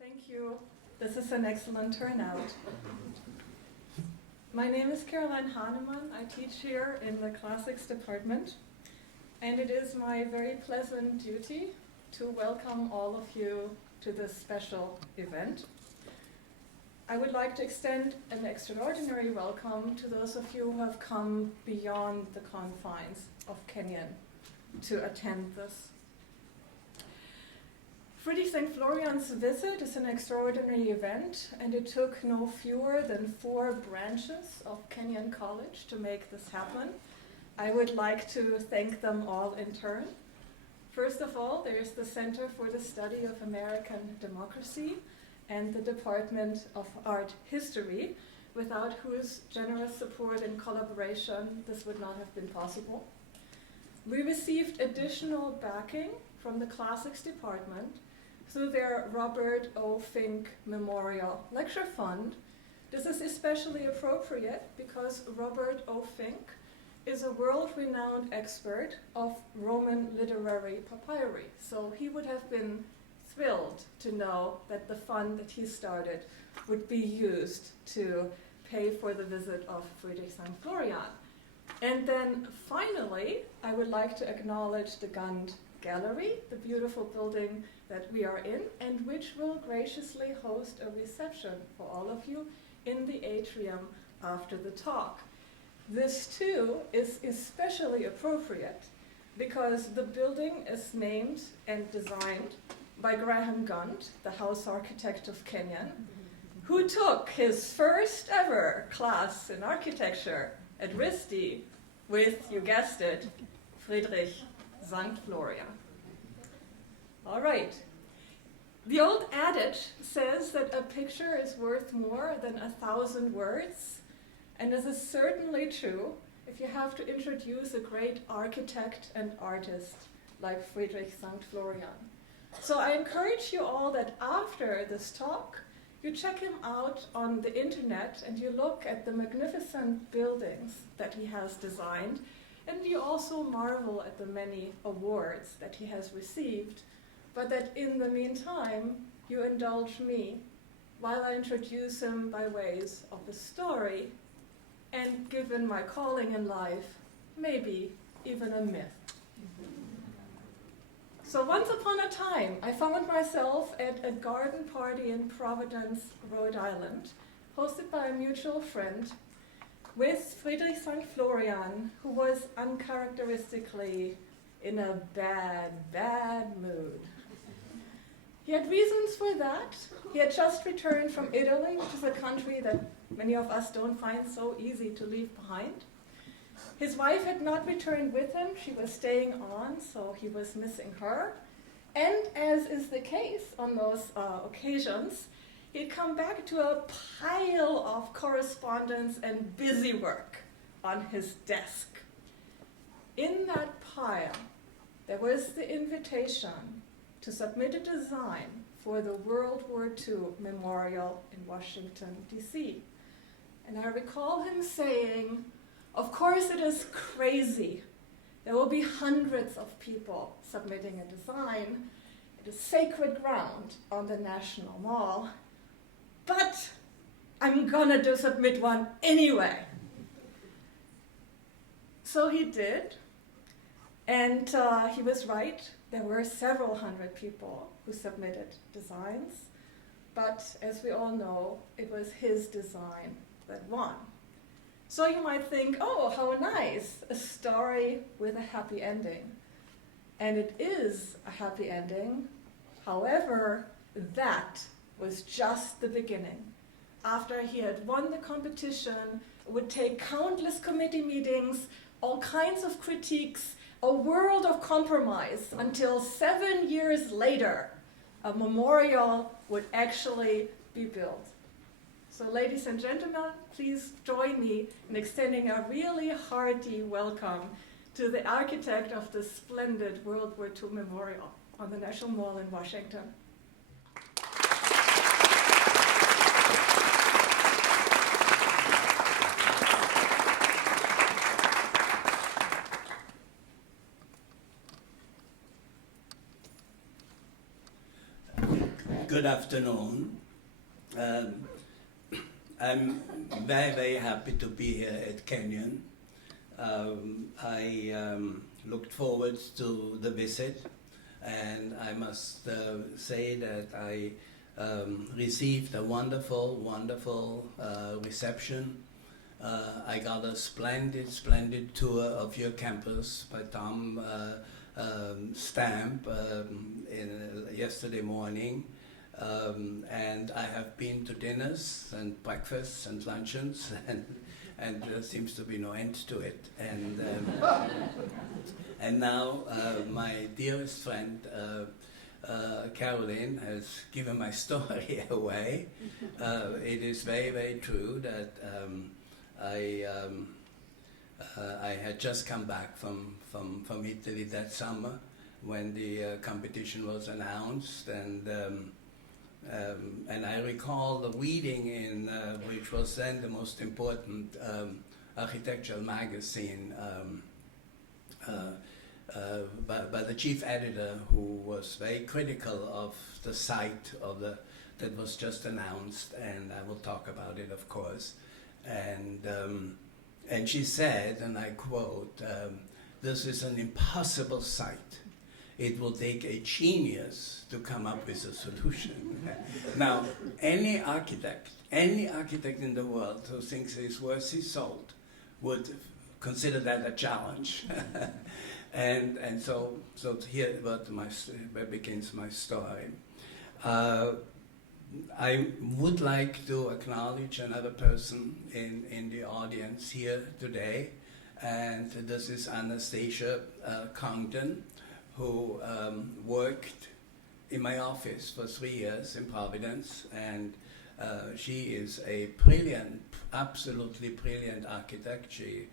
Thank you. This is an excellent turnout. My name is Caroline Hahnemann. I teach here in the Classics department, and it is my very pleasant duty to welcome all of you to this special event. I would like to extend an extraordinary welcome to those of you who have come beyond the confines of Kenyon to attend this. Friedrich St.Florian's visit is an extraordinary event, and it took no fewer than 4 branches of Kenyon College to make this happen. I would like to thank them all in turn. First of all, there's the Center for the Study of American Democracy and the Department of Art History, without whose generous support and collaboration this would not have been possible. We received additional backing from the Classics department through their Robert O. Fink Memorial Lecture Fund. This is especially appropriate because Robert O. Fink is a world-renowned expert of Roman literary papyri, so he would have been thrilled to know that the fund that he started would be used to pay for the visit of Friedrich St.Florian. And then finally, I would like to acknowledge the Gund Gallery, the beautiful building that we are in, and which will graciously host a reception for all of you in the atrium after the talk. This too is especially appropriate because the building is named and designed by Graham Gund, the house architect of Kenyon, who took his first ever class in architecture at RISD with, you guessed it, Friedrich St.Florian. All right. The old adage says that a picture is worth more than 1,000 words, and this is certainly true if you have to introduce a great architect and artist like Friedrich St.Florian. So I encourage you all that after this talk, you check him out on the internet and you look at the magnificent buildings that he has designed, and you also marvel at the many awards that he has received, but that in the meantime, you indulge me while I introduce him by ways of a story, and given my calling in life, maybe even a myth. So once upon a time, I found myself at a garden party in Providence, Rhode Island, hosted by a mutual friend, with Friedrich St.Florian, who was uncharacteristically in a bad mood. He had reasons for that. He had just returned from Italy, which is a country that many of us don't find so easy to leave behind. His wife had not returned with him. She was staying on, so he was missing her. And as is the case on those occasions, he'd come back to a pile of correspondence and busy work on his desk. In that pile, there was the invitation to submit a design for the World War II Memorial in Washington, D.C. And I recall him saying, "Of course it is crazy. There will be hundreds of people submitting a design. It is sacred ground on the National Mall. But I'm gonna submit one anyway." So he did, and he was right. There were several hundred people who submitted designs, but as we all know, it was his design that won. So you might think, oh, how nice, a story with a happy ending. And it is a happy ending. However, that was just the beginning. After he had won the competition, it would take countless committee meetings, all kinds of critiques, a world of compromise, until 7 years later, a memorial would actually be built. So ladies and gentlemen, please join me in extending a really hearty welcome to the architect of the splendid World War II Memorial on the National Mall in Washington. Good afternoon. I'm very, very happy to be here at Kenyon. I looked forward to the visit, and I must say that I received a wonderful, wonderful reception. I got a splendid, splendid tour of your campus by Tom Stamp yesterday morning. And I have been to dinners and breakfasts and luncheons, and there seems to be no end to it. And now my dearest friend Caroline has given my story away. It is very, very true that I had just come back from Italy that summer when the competition was announced, and I recall the reading in which was then the most important architectural magazine by the chief editor, who was very critical of the site of that was just announced, and I will talk about it, of course. And she said, and I quote, "This is an impossible site. It will take a genius to come up with a solution." Now, any architect in the world who thinks he's worth his salt would consider that a challenge. and so here where begins my story. I would like to acknowledge another person in the audience here today, and this is Anastasia Congdon, who worked in my office for 3 years in Providence, and she is a brilliant, absolutely brilliant architect. She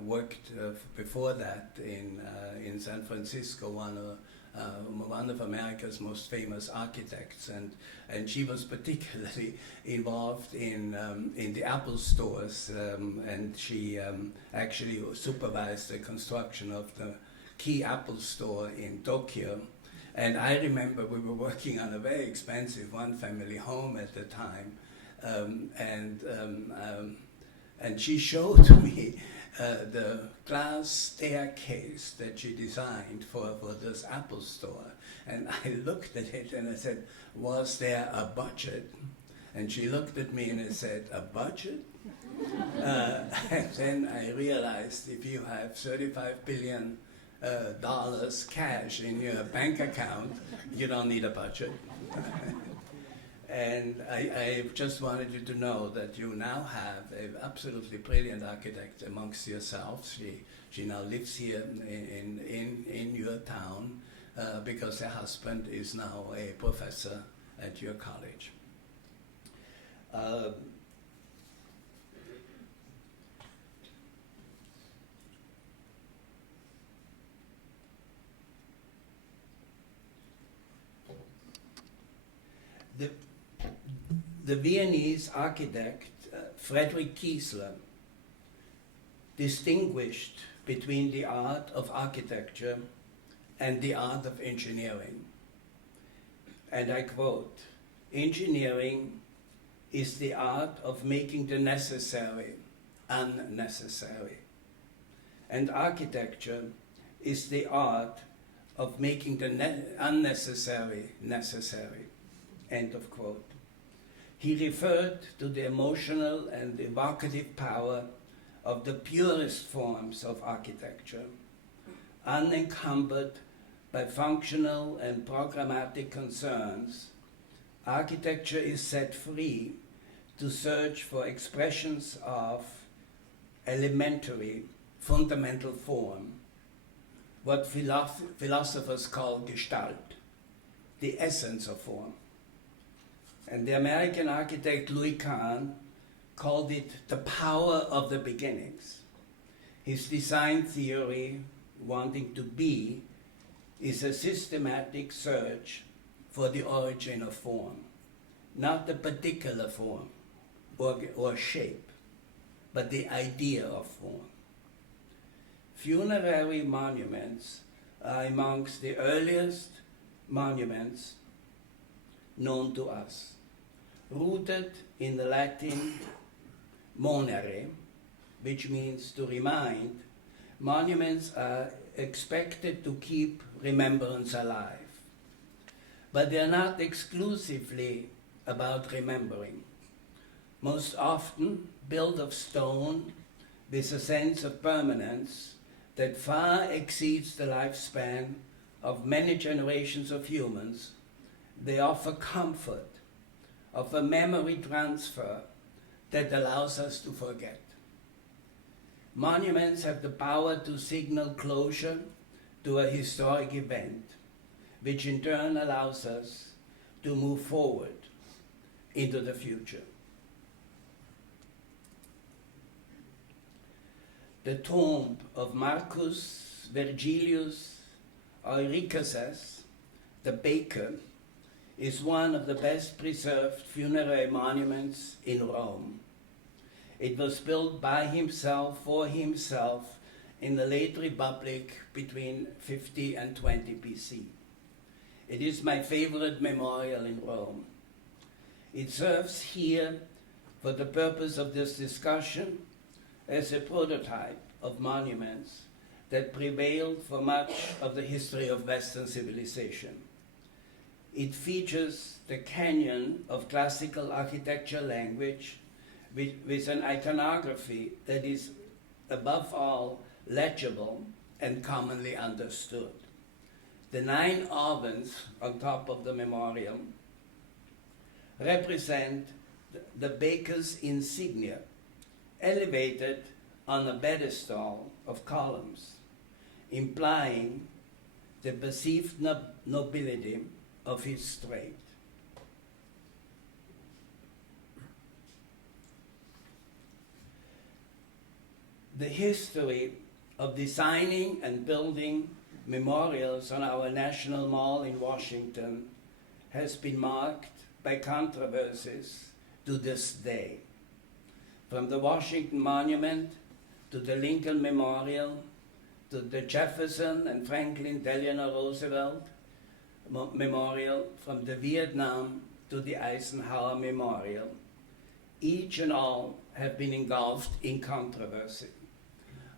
worked before that in San Francisco, one of America's most famous architects, and she was particularly involved in the Apple stores, and she actually supervised the construction of the key Apple store in Tokyo. And I remember we were working on a very expensive one-family home at the time, and she showed me the glass staircase that she designed for this Apple store. And I looked at it and I said, "Was there a budget?" And she looked at me and I said, "A budget?" And then I realized, if you have $35 billion cash in your bank account, you don't need a budget. And I just wanted you to know that you now have an absolutely brilliant architect amongst yourselves. She now lives here in your town because her husband is now a professor at your college. The Viennese architect Friedrich distinguished between the art of architecture and the art of engineering. And I quote, "Engineering is the art of making the necessary unnecessary, and architecture is the art of making the unnecessary necessary." End of quote. He referred to the emotional and evocative power of the purest forms of architecture. Unencumbered by functional and programmatic concerns, architecture is set free to search for expressions of elementary, fundamental form, what philosophers call Gestalt, the essence of form. And the American architect Louis Kahn called it the power of the beginnings. His design theory, wanting to be, is a systematic search for the origin of form, not the particular form or shape, but the idea of form. Funerary monuments are amongst the earliest monuments known to us. Rooted in the Latin monere, which means to remind, monuments are expected to keep remembrance alive. But they are not exclusively about remembering. Most often built of stone with a sense of permanence that far exceeds the lifespan of many generations of humans, they offer comfort of a memory transfer that allows us to forget. Monuments have the power to signal closure to a historic event, which in turn allows us to move forward into the future. The tomb of Marcus Vergilius Auricus, the baker, is one of the best preserved funerary monuments in Rome. It was built by himself, for himself, in the late Republic between 50 and 20 BC. It is my favorite memorial in Rome. It serves here for the purpose of this discussion as a prototype of monuments that prevailed for much of the history of Western civilization. It features the Kenyon of classical architecture language with an iconography that is above all legible and commonly understood. The 9 ovens on top of the memorial represent the baker's insignia, elevated on a pedestal of columns, implying the perceived nobility of his trade. The history of designing and building memorials on our National Mall in Washington has been marked by controversies to this day. From the Washington Monument to the Lincoln Memorial to the Jefferson and Franklin Delano Roosevelt Memorial, from the Vietnam to the Eisenhower Memorial, each and all have been engulfed in controversy.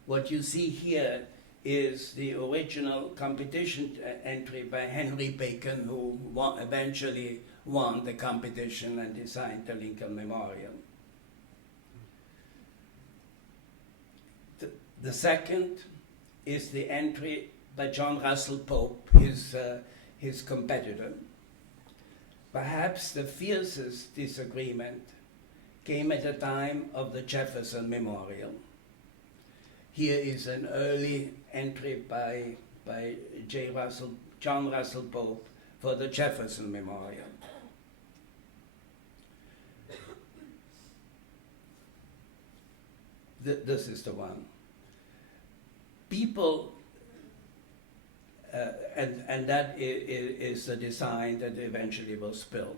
What you see here is the original competition entry by Henry Bacon, who eventually won the competition and designed the Lincoln Memorial. The second is the entry by John Russell Pope, his competitor. Perhaps the fiercest disagreement came at the time of the Jefferson Memorial. Here is an early entry by John Russell Pope for the Jefferson Memorial. This is the one. People, and that is the design that eventually was built.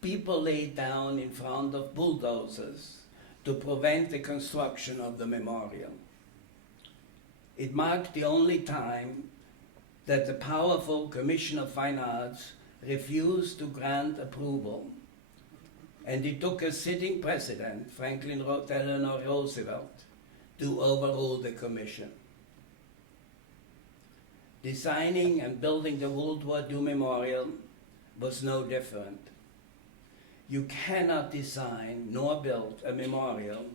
People laid down in front of bulldozers to prevent the construction of the memorial. It marked the only time that the powerful Commission of Fine Arts refused to grant approval, and it took a sitting president, Franklin Delano Roosevelt, to overrule the commission. Designing and building the World War II Memorial was no different. You cannot design nor build a memorial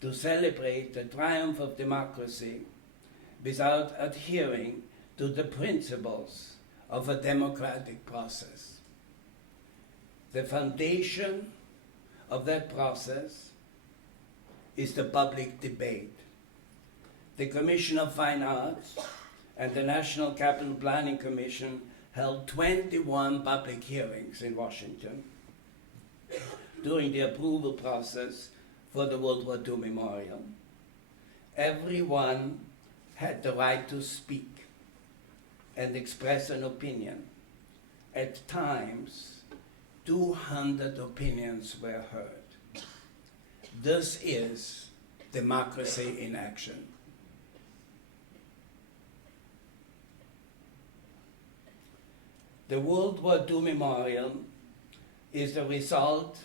to celebrate the triumph of democracy without adhering to the principles of a democratic process. The foundation of that process is the public debate. The Commission of Fine Arts and the National Capital Planning Commission held 21 public hearings in Washington during the approval process for the World War II Memorial. Everyone had the right to speak and express an opinion. At times, 200 opinions were heard. This is democracy in action. The World War II Memorial is the result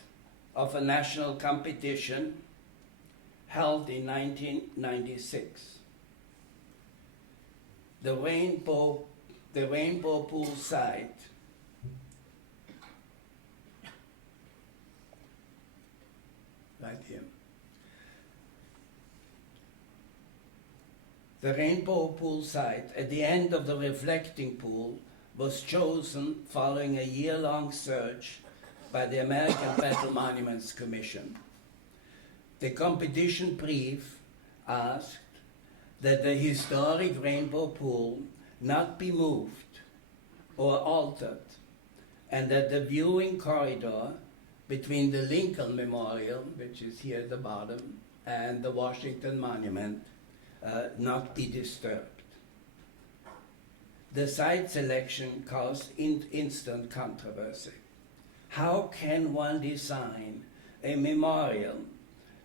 of a national competition held in 1996. The Rainbow Pool site right here. The Rainbow Pool site at the end of the reflecting pool was chosen following a year-long search by the American Battle Monuments Commission. The competition brief asked that the historic Rainbow Pool not be moved or altered, and that the viewing corridor between the Lincoln Memorial, which is here at the bottom, and the Washington Monument not be disturbed. The site selection caused instant controversy. How can one design a memorial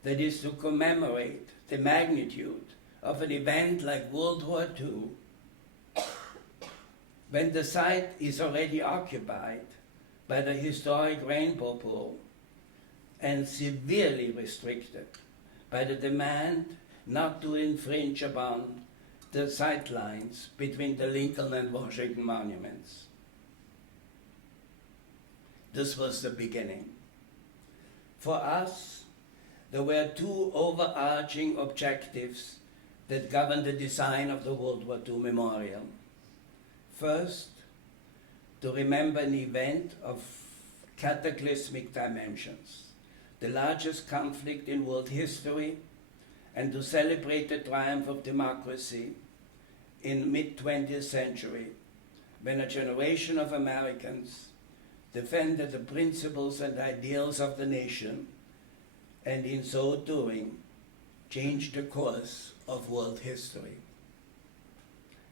that is to commemorate the magnitude of an event like World War II when the site is already occupied by the historic Rainbow Pool and severely restricted by the demand not to infringe upon the sight lines between the Lincoln and Washington monuments? This was the beginning. For us, there were two overarching objectives that governed the design of the World War II memorial. First, to remember an event of cataclysmic dimensions, the largest conflict in world history, and to celebrate the triumph of democracy in mid-20th century, when a generation of Americans defended the principles and ideals of the nation, and in so doing, changed the course of world history.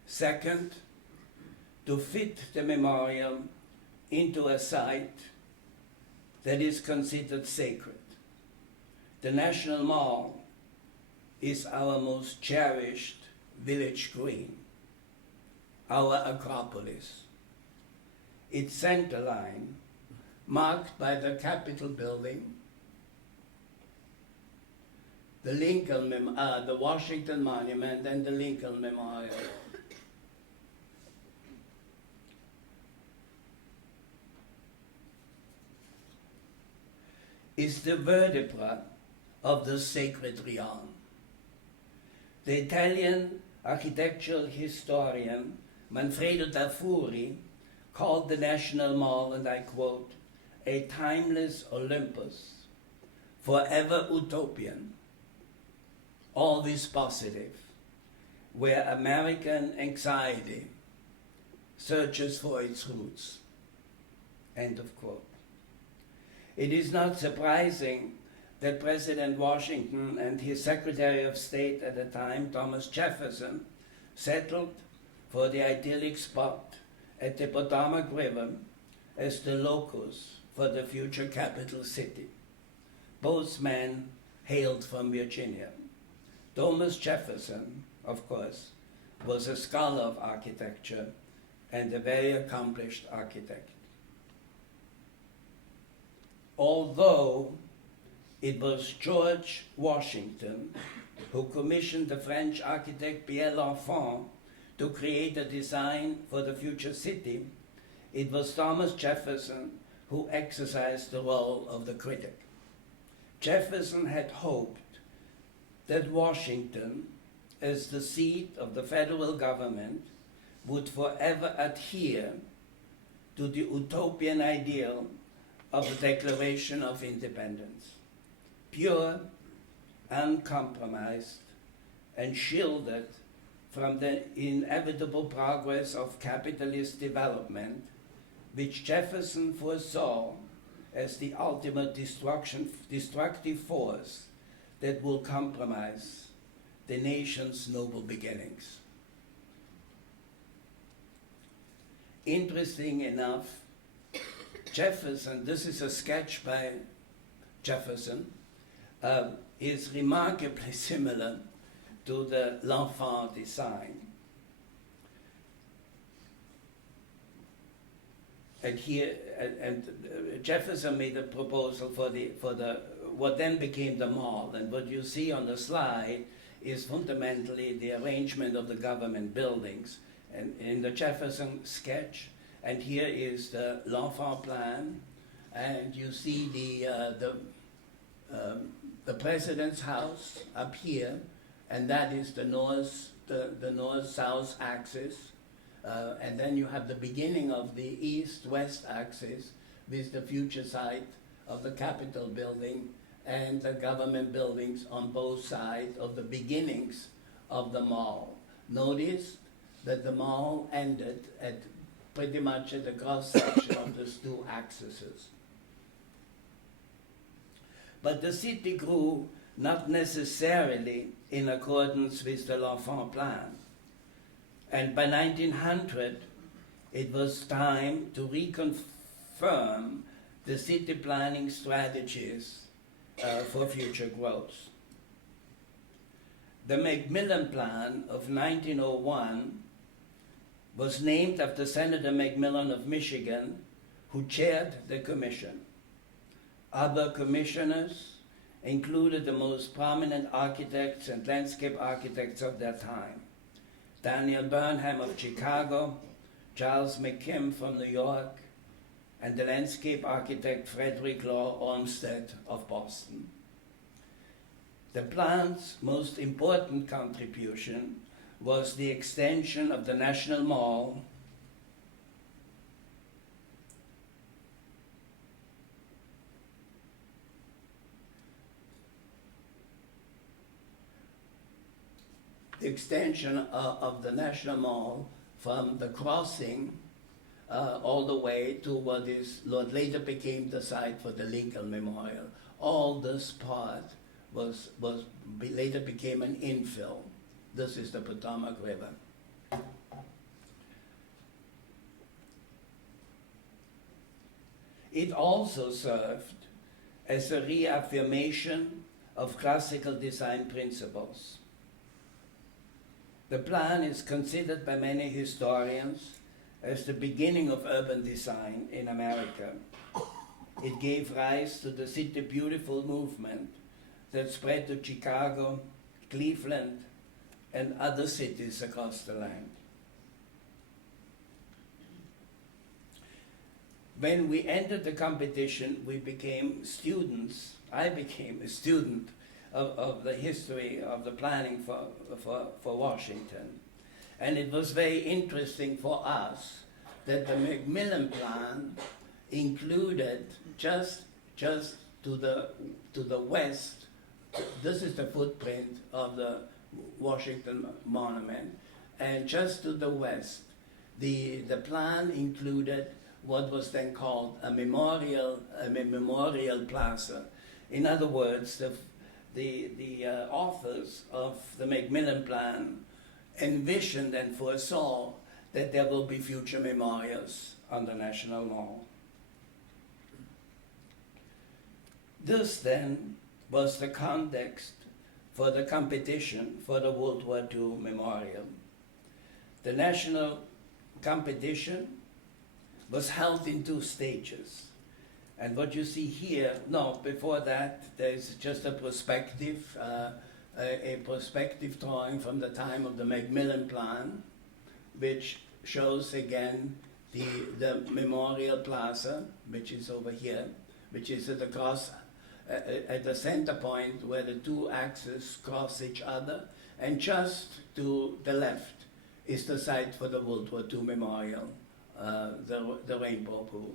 Second, to fit the memorial into a site that is considered sacred. The National Mall is our most cherished village green, our acropolis. Its center line, marked by the Capitol building, the Washington Monument, and the Lincoln Memorial. Is the vertebra of the sacred realm. The Italian architectural historian Manfredo da Furi called the National Mall, and I quote, a timeless Olympus, forever utopian, always positive, where American anxiety searches for its roots. End of quote. It is not surprising that President Washington and his Secretary of State at the time, Thomas Jefferson, settled for the idyllic spot at the Potomac River as the locus for the future capital city. Both men hailed from Virginia. Thomas Jefferson, of course, was a scholar of architecture and a very accomplished architect. Although it was George Washington who commissioned the French architect Pierre L'Enfant to create a design for the future city, it was Thomas Jefferson who exercised the role of the critic. Jefferson had hoped that Washington, as the seat of the federal government, would forever adhere to the utopian ideal of the Declaration of Independence, pure, uncompromised, and shielded from the inevitable progress of capitalist development, which Jefferson foresaw as the ultimate destructive force that will compromise the nation's noble beginnings. Interesting enough, Jefferson, this is a sketch by Jefferson, is remarkably similar to the L'Enfant design. and here, Jefferson made a proposal for the what then became the mall, and what you see on the slide is fundamentally the arrangement of the government buildings, and in the Jefferson sketch, and here is the L'Enfant plan, and you see the president's house up here, and that is the north-south axis. And then you have the beginning of the east-west axis with the future site of the Capitol building and the government buildings on both sides of the beginnings of the mall. Notice that the mall ended at pretty much at the cross-section of these two axes. But the city grew not necessarily in accordance with the L'Enfant plan. And by 1900, it was time to reconfirm the city planning strategies for future growth. The Macmillan Plan of 1901 was named after Senator Macmillan of Michigan, who chaired the commission. Other commissioners included the most prominent architects and landscape architects of their time. Daniel Burnham of Chicago, Charles McKim from New York, and the landscape architect Friedrich Olmsted of Boston. The plan's most important contribution was the extension of the National Mall of the National Mall from the crossing all the way to what later became the site for the Lincoln Memorial. All this part later became an infill. This is the Potomac River. It also served as a reaffirmation of classical design principles. The plan is considered by many historians as the beginning of urban design in America. It gave rise to the City Beautiful movement that spread to Chicago, Cleveland, and other cities across the land. When we entered the competition, we became students. I became a student of the history of the planning for Washington. And it was very interesting for us that the Macmillan plan included just to the west. This is the footprint of the Washington Monument, and just to the west, the plan included what was then called a memorial plaza. In other words, the authors of the Macmillan plan envisioned and foresaw that there will be future memorials on the National Mall. This then was the context for the competition for the World War II Memorial. The national competition was held in 2 stages. And what you see here, no, before that, there's just a perspective drawing from the time of the Macmillan plan, which shows again the Memorial Plaza, which is over here, which is at the center point where the 2 axes cross each other, and just to the left is the site for the World War II Memorial, the Rainbow Pool.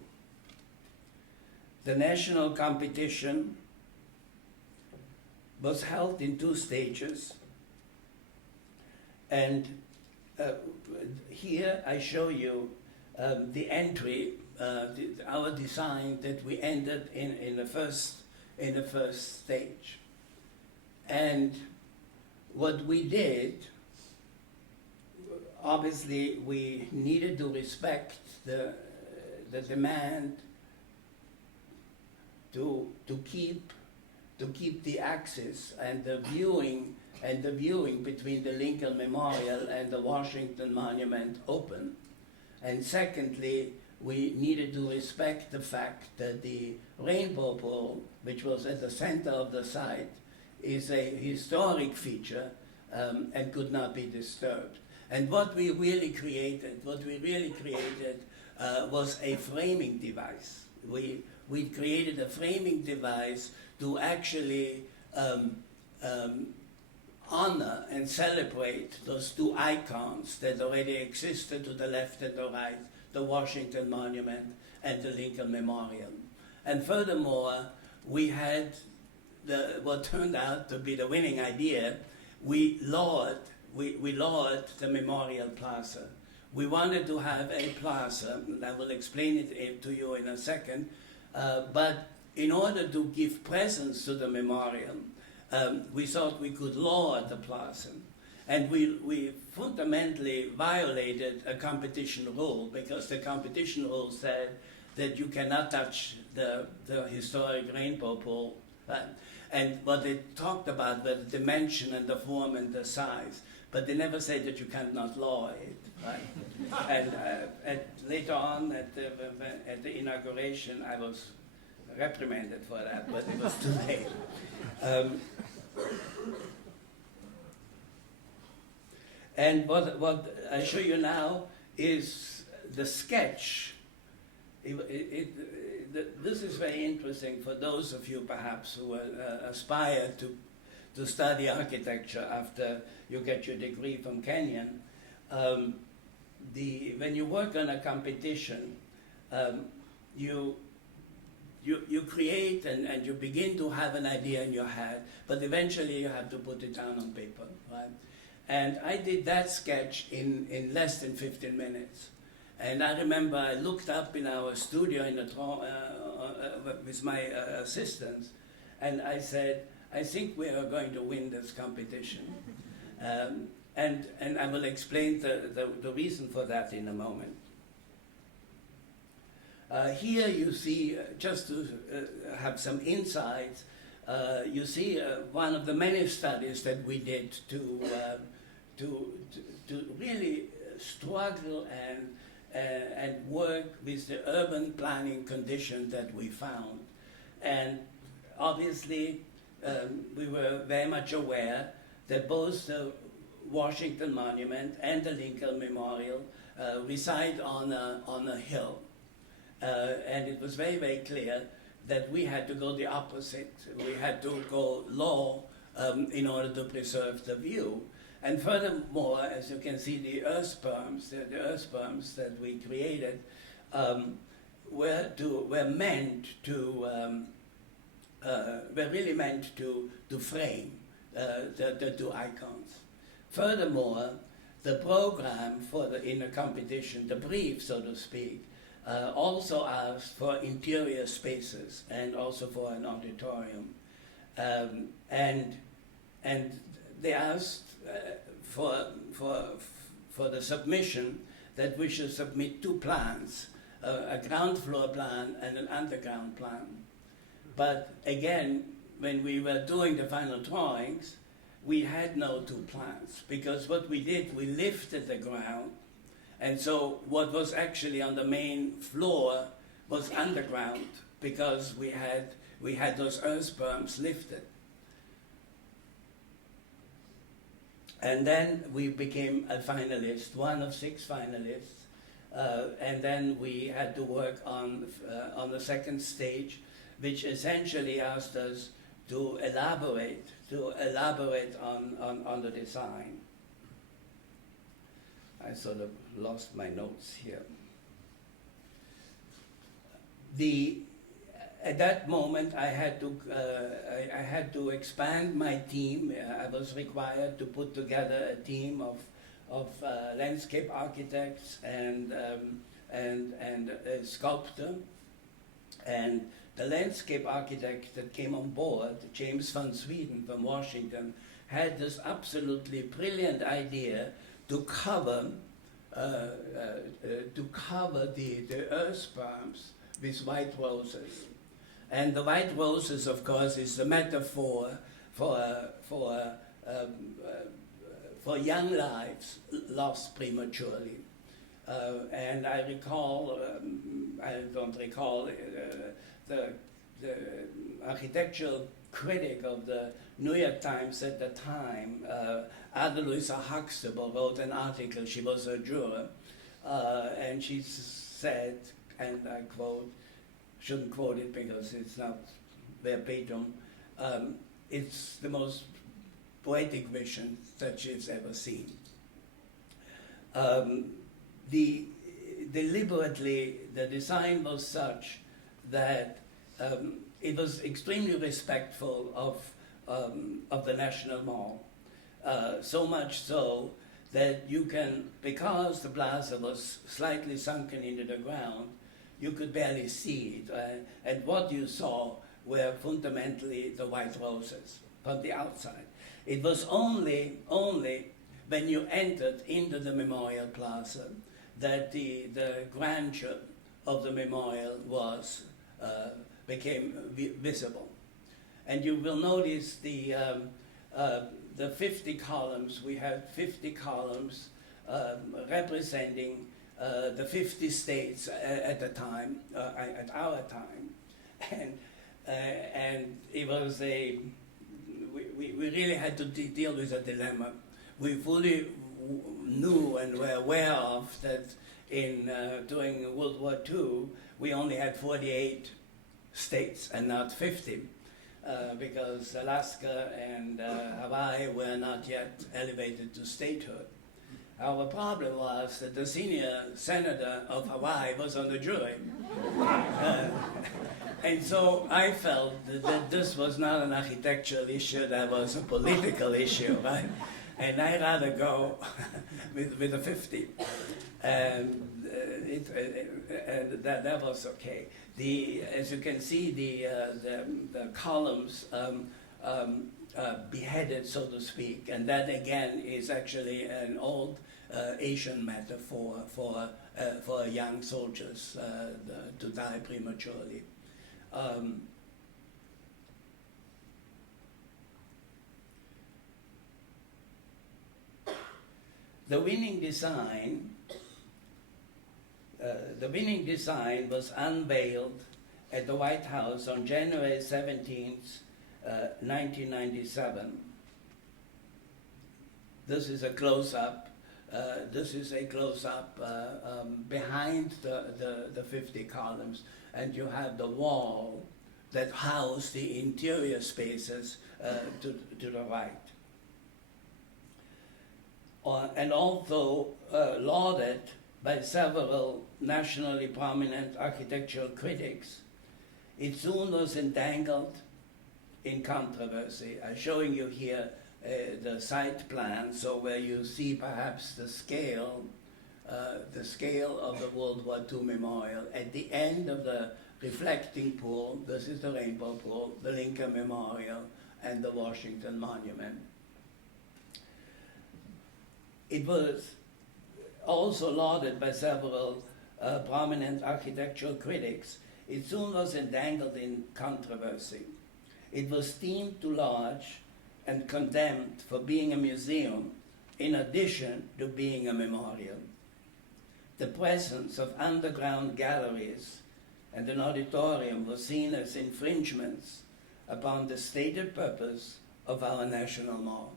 The national competition was held in 2 stages, and here I show you the entry, our design that we ended in the first stage. And what we did, obviously we needed to respect the demand to keep the axis and the viewing between the Lincoln Memorial and the Washington Monument open. And secondly, we needed to respect the fact that the rainbow pole, which was at the center of the site, is a historic feature and could not be disturbed. And what we really created was a framing device. We created a framing device to actually honor and celebrate those two icons that already existed to the left and the right, the Washington Monument and the Lincoln Memorial. And furthermore, we had what turned out to be the winning idea. We lowered the Memorial Plaza. We wanted to have a plaza, and I will explain it to you in a second, but in order to give presence to the memorial, we thought we could lower the plaza. And we fundamentally violated a competition rule, because the competition rule said that you cannot touch the historic rainbow pole. And what they talked about was the dimension and the form and the size, but they never said that you cannot lower it. Right? And later on at the inauguration, I was reprimanded for that, but it was too late. And what I show you now is the sketch. This is very interesting for those of you perhaps who aspire to study architecture after you get your degree from Kenyon. When you work on a competition, you create and you begin to have an idea in your head, but eventually you have to put it down on paper, right? And I did that sketch in less than 15 minutes. And I remember I looked up in our studio with my assistants, and I said, I think we are going to win this competition. And I will explain the reason for that in a moment. Here you see, just to have some insights, you see one of the many studies that we did to really struggle and work with the urban planning conditions that we found. And obviously, we were very much aware that both the Washington Monument and the Lincoln Memorial reside on a hill. And it was very, very clear that we had to go the opposite. We had to go low in order to preserve the view. And furthermore, as you can see, the earth berms that we created were really meant to frame the two icons. Furthermore, the program in the competition, the brief, so to speak, also asked for interior spaces and also for an auditorium. And they asked for the submission that we should submit two plans, a ground floor plan and an underground plan. But again, when we were doing the final drawings, we had no two plans, because what we did, we lifted the ground, and so what was actually on the main floor was underground, because we had those earth berms lifted. And then we became a finalist, one of 6 finalists, and then we had to work on the second stage, which essentially asked us to elaborate on the design. I sort of lost my notes here. At that moment, I had to expand my team. I was required to put together a team of landscape architects and a sculptor. And the landscape architect that came on board, James van Sweden from Washington, had this absolutely brilliant idea to cover the earth berms with white roses. And the white roses, of course, is the metaphor for young lives lost prematurely. And I recall, I don't recall, the architectural critic of the New York Times at the time, Ada Louisa Huxtable, wrote an article. She was a juror, and she said, and I quote, shouldn't quote it because it's not verbatim, it's the most poetic vision that she's ever seen. Deliberately, the design was such that it was extremely respectful of the National Mall. So much so that you can, because the plaza was slightly sunken into the ground, you could barely see it. And what you saw were fundamentally the white roses from the outside. It was only when you entered into the Memorial Plaza that the grandeur of the memorial became visible. And you will notice the 50 columns. We had 50 columns representing the 50 states at the time, at our time, and it was we really had to deal with a dilemma. We fully knew and were aware of that during World War II we only had 48 states and not 50. Because Alaska and Hawaii were not yet elevated to statehood. Our problem was that the senior senator of Hawaii was on the jury. And so I felt that this was not an architectural issue, that was a political issue, right? And I'd rather go with the 50. And that was okay. As you can see, the columns beheaded, so to speak, and that again is actually an old Asian metaphor for young soldiers to die prematurely. The winning design was unveiled at the White House on January 17th, 1997. This is a close-up. Behind the 50 columns, and you have the wall that housed the interior spaces to the right. And although lauded by several nationally prominent architectural critics, it soon was entangled in controversy. I'm showing you here the site plan, so where you see perhaps the scale of the World War II memorial. At the end of the reflecting pool, this is the Rainbow Pool, the Lincoln Memorial, and the Washington Monument. It was also lauded by several prominent architectural critics. It soon was entangled in controversy. It was deemed too large and condemned for being a museum in addition to being a memorial. The presence of underground galleries and an auditorium was seen as infringements upon the stated purpose of our National Mall.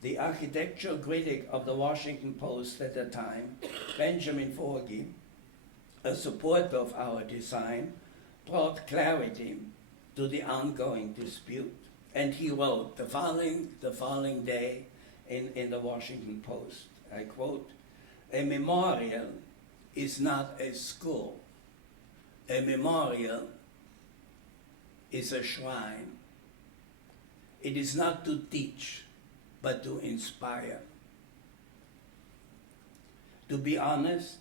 The architectural critic of the Washington Post at the time, Benjamin Forgey, a supporter of our design, brought clarity to the ongoing dispute. And he wrote the following day in the Washington Post, I quote, "A memorial is not a school. A memorial is a shrine. It is not to teach, but to inspire." To be honest,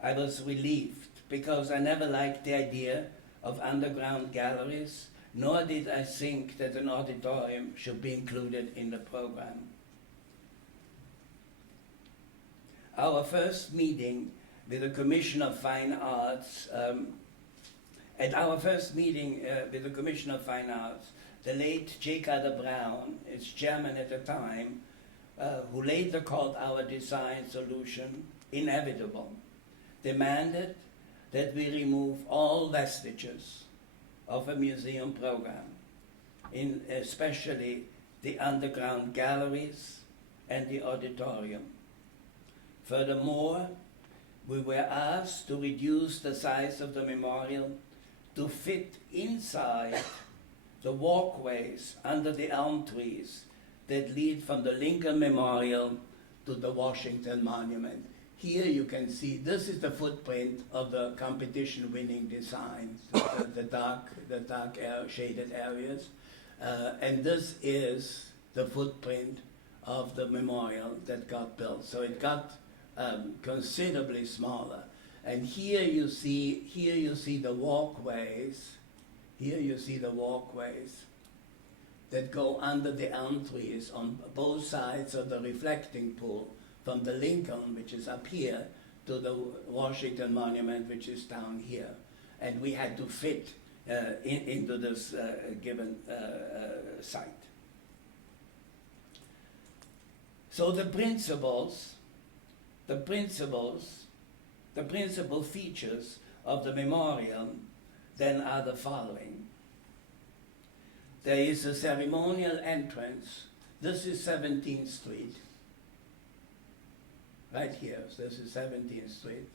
I was relieved because I never liked the idea of underground galleries, nor did I think that an auditorium should be included in the program. Our first meeting with the Commission of Fine Arts, the late J. Carter Brown, its chairman at the time, who later called our design solution inevitable, demanded that we remove all vestiges of a museum program, especially the underground galleries and the auditorium. Furthermore, we were asked to reduce the size of the memorial to fit inside the walkways under the elm trees that lead from the Lincoln Memorial to the Washington Monument. Here you can see, this is the footprint of the competition-winning design, the dark shaded areas. And this is the footprint of the memorial that got built. So it got considerably smaller. And here you see the walkways. Here you see the walkways that go under the elm trees on both sides of the reflecting pool, from the Lincoln, which is up here, to the Washington Monument, which is down here. And we had to fit into this given site. So the principal features of the memorial then are the following. There is a ceremonial entrance. This is 17th Street. Right here, this is 17th Street.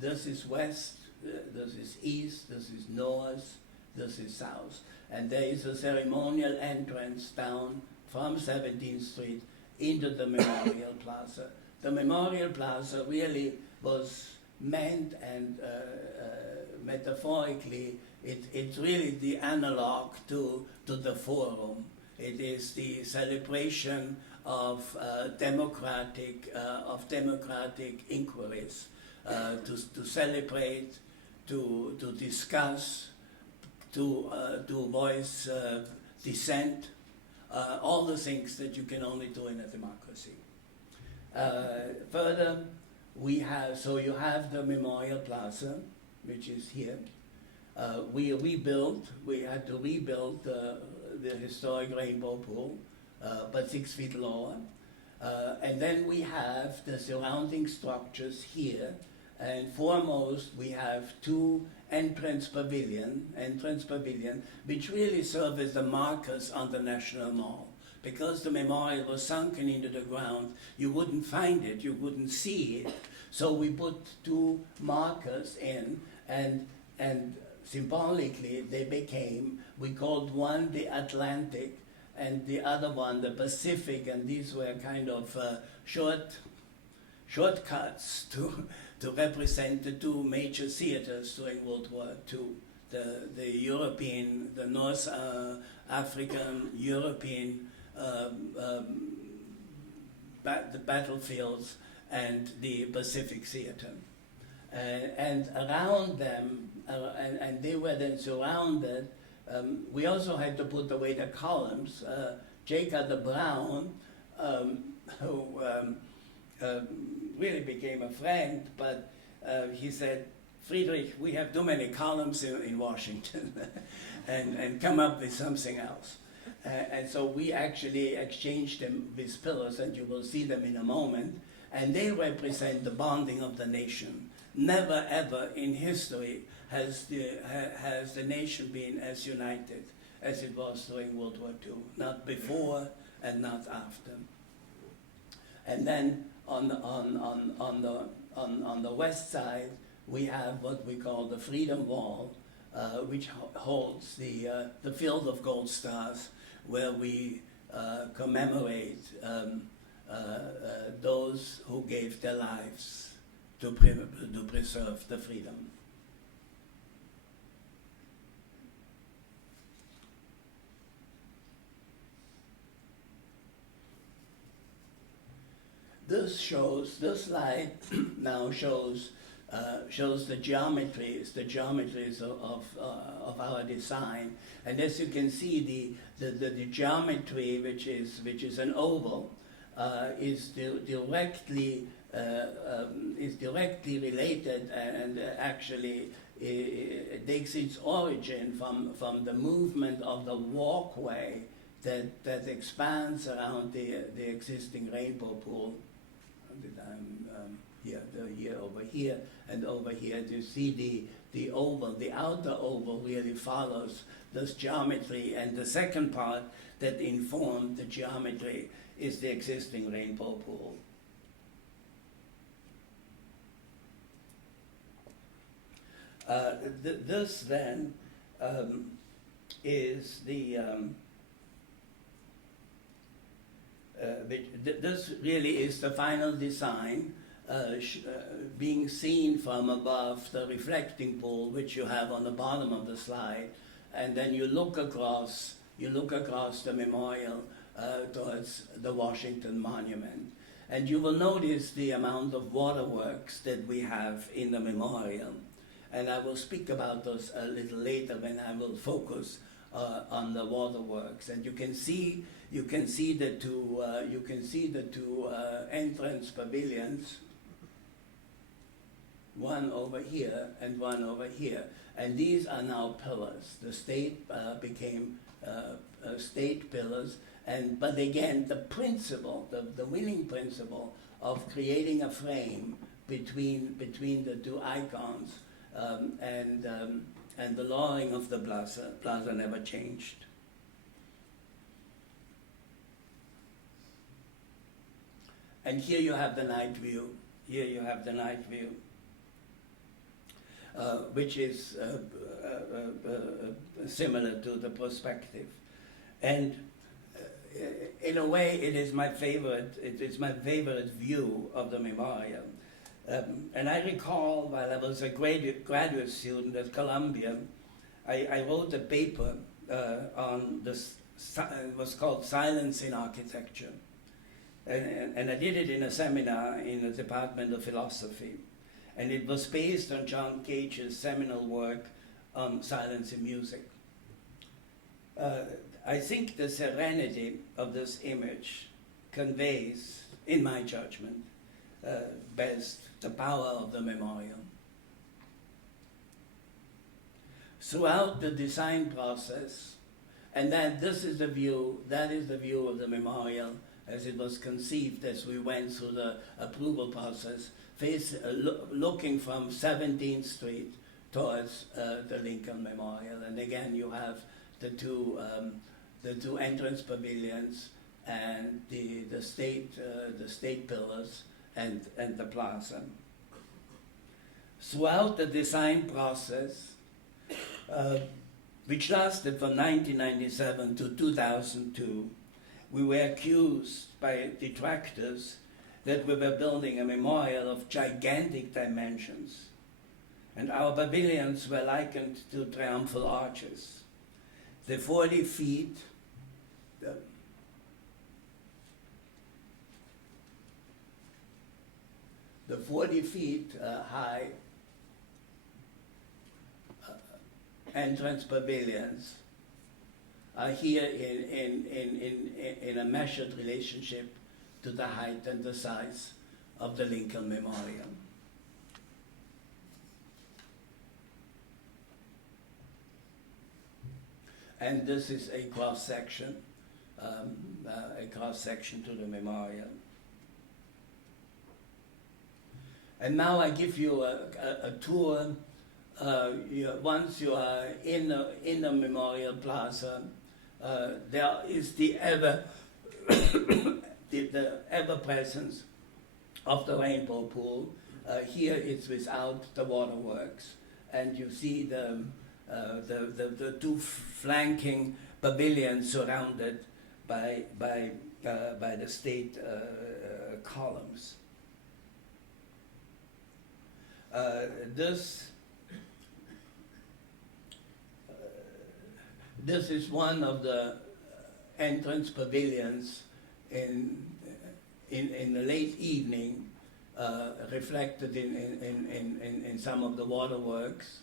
This is west, this is east, this is north, this is south. And there is a ceremonial entrance down from 17th Street into the Memorial Plaza. The Memorial Plaza really was meant, and metaphorically, it's really the analog to the Forum. It is the celebration of democratic inquiries, to celebrate, to discuss, to voice dissent, all the things that you can only do in a democracy. Further, you have the Memorial Plaza, which is here. We had to rebuild the historic rainbow pool, but 6 feet lower. And then we have the surrounding structures here. And foremost, we have two entrance pavilion, which really serve as the markers on the National Mall. Because the memorial was sunken into the ground, you wouldn't find it, you wouldn't see it. So we put two markers in, and symbolically they became, we called one the Atlantic and the other one the Pacific, and these were kind of shortcuts to represent the two major theaters during World War II, the North African, European the battlefields, and the Pacific theater. And around them, and they were then surrounded. We also had to put away the columns. Jacob the Brown, who really became a friend, but he said, Friedrich, we have too many columns in Washington, and come up with something else. And so we actually exchanged them with pillars, and you will see them in a moment, and they represent the bonding of the nation. Never ever in history has the nation been as united as it was during World War II, not before and not after. And then on the west side, we have what we call the Freedom Wall, which holds the field of gold stars, where we commemorate those who gave their lives to preserve the freedom. This slide now shows the geometries of our design, and as you can see, the geometry, which is an oval, is directly related, and actually it takes its origin from the movement of the walkway that expands around the existing rainbow pool. over here and over here. You see the oval, the outer oval really follows this geometry, and the second part that informed the geometry is the existing rainbow pool. This then is the this really is the final design, being seen from above the reflecting pool, which you have on the bottom of the slide, and then you look across the memorial towards the Washington Monument, and you will notice the amount of waterworks that we have in the memorial, and I will speak about those a little later when I will focus on the waterworks. And you can see the two entrance pavilions, one over here and one over here, and these are now pillars. The state became state pillars, but again the principle, the winning principle of creating a frame between the two icons and the lowering of the plaza never changed. And here you have the night view. Which is similar to the perspective. And in a way, it is my favorite. It is my favorite view of the memorial. And I recall, while I was a graduate student at Columbia, I wrote a paper on this. It was called Silence in Architecture, and I did it in a seminar in the Department of Philosophy, and it was based on John Cage's seminal work on silence in music. I think the serenity of this image conveys, in my judgment, best the power of the memorial. Throughout the design process, and then this is the view, that is the view of the memorial as it was conceived as we went through the approval process, looking from 17th Street towards the Lincoln Memorial. And again, you have the two entrance pavilions and the state pillars and the plaza. Throughout the design process, which lasted from 1997 to 2002, we were accused by detractors that we were building a memorial of gigantic dimensions, and our pavilions were likened to triumphal arches. The 40 feet, the 40 feet high entrance pavilions are here in a measured relationship to the height and the size of the Lincoln Memorial. And this is a cross section to the memorial. And now I give you a tour. Once you are in the Memorial Plaza, there is the ever presence of the rainbow pool. Here it's without the waterworks, and you see the two flanking pavilions surrounded by the state columns. This is one of the entrance pavilions in the late evening, reflected in some of the waterworks.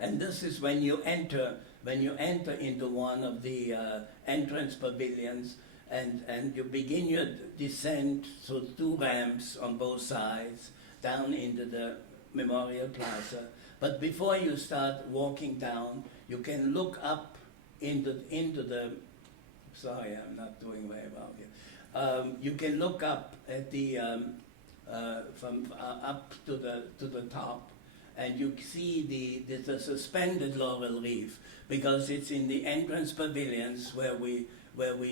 And this is when you enter into one of the entrance pavilions, and you begin your descent through two ramps on both sides down into the Memorial Plaza. But before you start walking down, you can look up into the, sorry, I'm not doing very well here. You can look up at the from up to the top, and you see the suspended laurel wreath, because it's in the entrance pavilions where we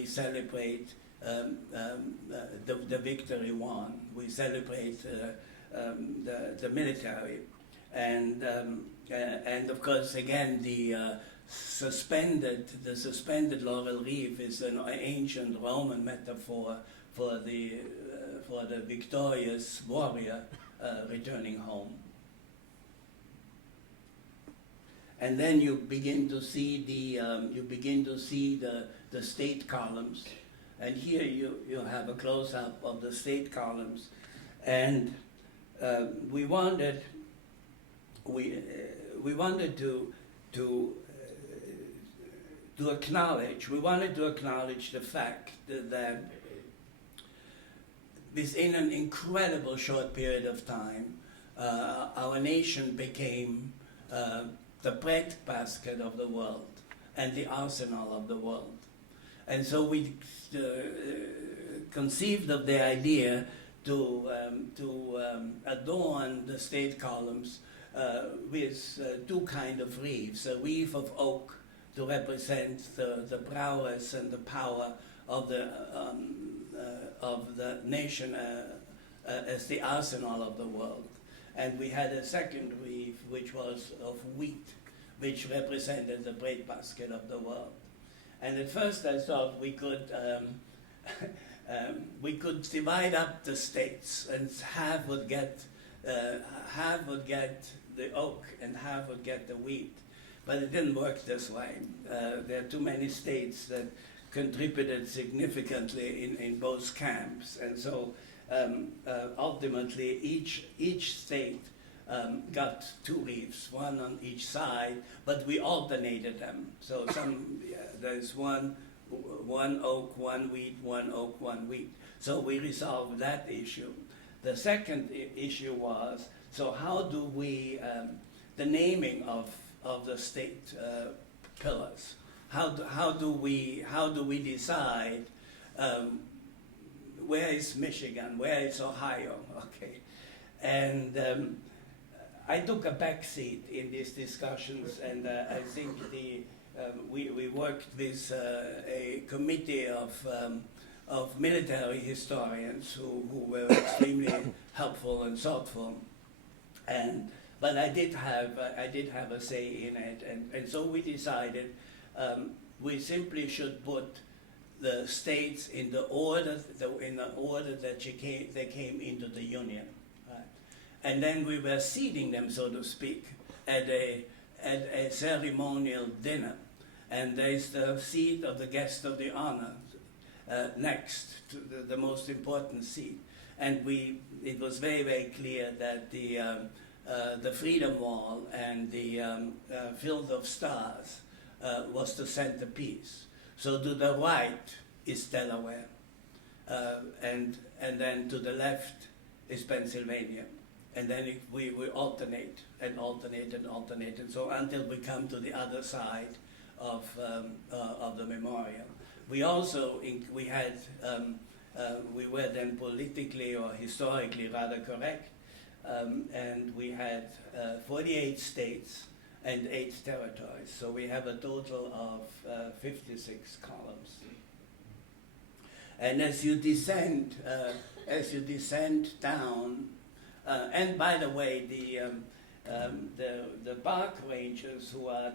celebrate the victory won. We celebrate the military, and of course again the suspended laurel wreath is an ancient Roman metaphor for the victorious warrior returning home. And then you begin to see the state columns, and here you have a close-up of the state columns, and we wanted to acknowledge the fact that within an incredible short period of time, our nation became the breadbasket of the world and the arsenal of the world. And so we conceived of the idea to adorn the state columns with two kinds of wreaths: a wreath of oak to represent the prowess and the power of the nation as the arsenal of the world. And we had a second wreath which was of wheat, which represented the breadbasket of the world. And at first I thought we could divide up the states, and half would get the oak and half would get the wheat. But it didn't work this way. There are too many states that contributed significantly in both camps, and so ultimately each state got two wreaths, one on each side, but we alternated them. So there's one oak, one wheat, one oak, one wheat. So we resolved that issue. The second issue was, so how do we, the naming of the state pillars? How do we decide where is Michigan, where is Ohio? Okay, and I took a back seat in these discussions, and I think we worked with a committee of military historians who were extremely helpful and thoughtful, but I did have a say in it, and so we decided we simply should put the states in the order that they came into the Union, right? And then we were seating them, so to speak, at a ceremonial dinner, and there's the seat of the guest of the honor next to the most important seat, and it was very, very clear that the Freedom Wall and the Field of Stars was the centerpiece. So to the right is Delaware, and then to the left is Pennsylvania, and then we alternate and alternate and alternate, and so until we come to the other side of the memorial. We also we were then politically or historically rather correct, and we had 48 states and 8 territories. So we have a total of 56 columns. And as you descend down, and by the way, the park rangers, who are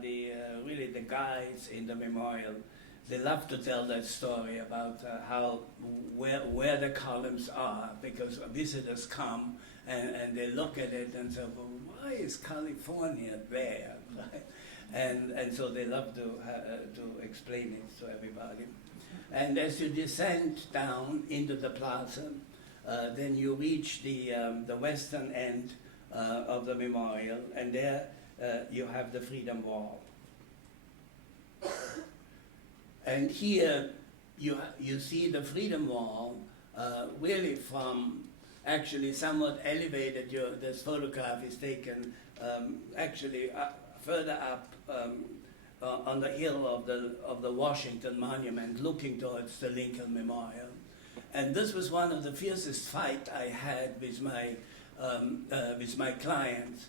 really the guides in the memorial, they love to tell that story about where the columns are, because visitors come and they look at it and say, well, why is California there? Right? And so they love to explain it to everybody. And as you descend down into the plaza, then you reach the western end of the memorial, and there you have the Freedom Wall. And here you see the Freedom Wall really from actually somewhat elevated. This photograph is taken actually further up on the hill of the Washington Monument, looking towards the Lincoln Memorial. And this was one of the fiercest fights I had with my clients.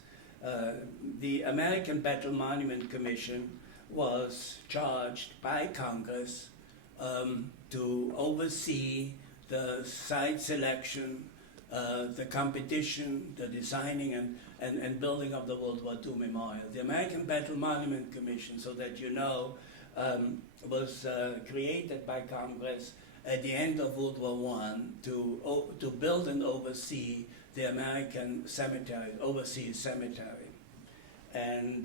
The American Battle Monument Commission was charged by Congress to oversee the site selection, the competition, the designing and building of the World War II memorial. The American Battle Monument Commission, so that you know, was created by Congress at the end of World War I to build and oversee the American cemetery, overseas cemetery. And